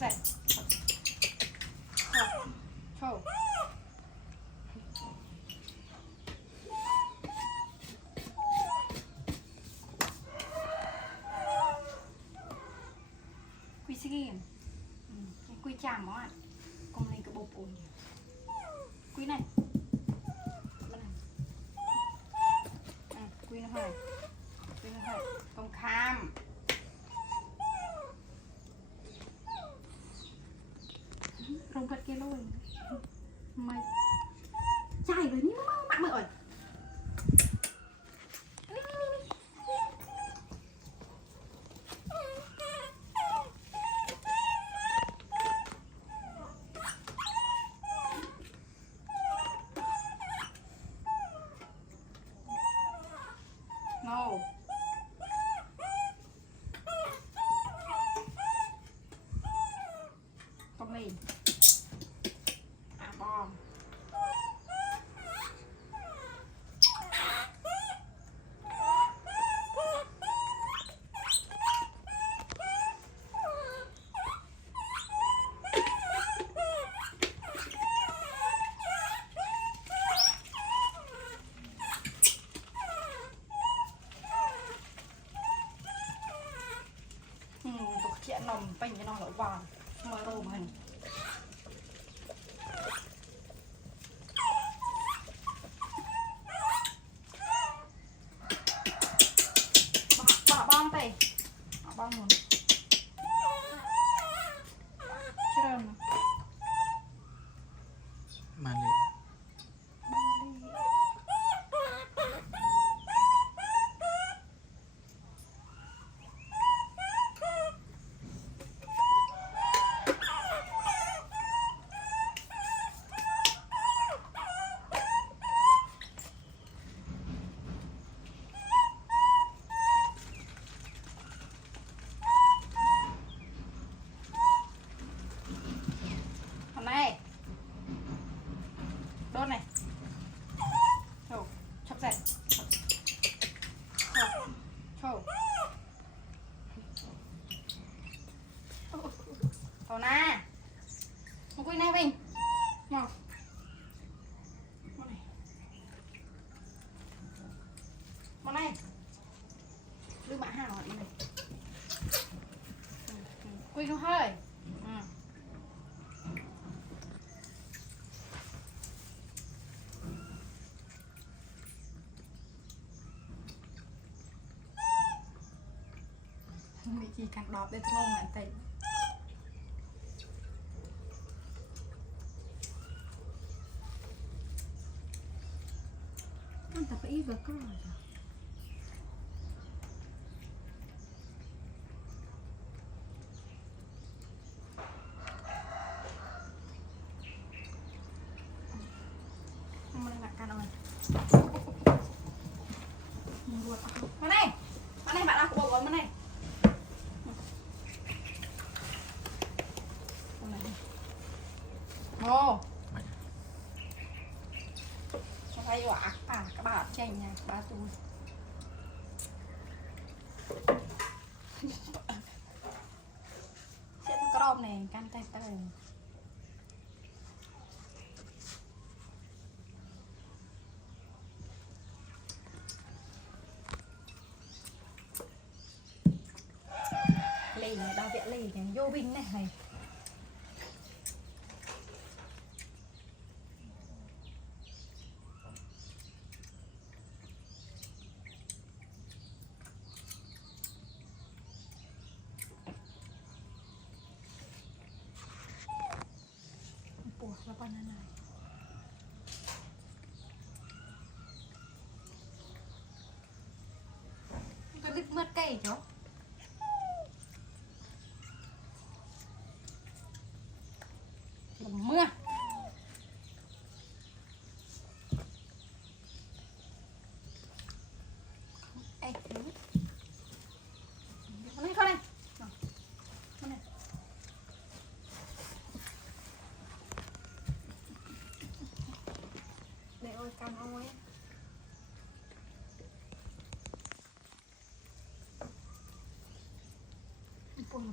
chọc dậy thâu quy xí game quy chạm á con này cái bột ổn quy này quy nó hơi con kham rồng vật kia luôn mày chạy rồi ní mắc mỡ rồi no con mì bom tụi chị nằm bênh cái nó lỗ vàng mà rôm hình bong tay bong luôn chưa mà đi này đốt này thâu chọc dậy thâu thâu na một quy này mình nào món này đưa bạn hàng hỏi này quy nó hơi mình chỉ càng đọt lên trong ngàn tỷ con tập ý vừa có rồi không lên mặt can rồi mà này bạn ăn của bố mà này ồ cho thay quả các bạn chanh nha ba tôi sẽ có rôm này can tay tay lì này đau vẽ lì này vô binh này là banana này tôi đứt mất cây chứ mưa ê con này con này để ôi cam ôi pun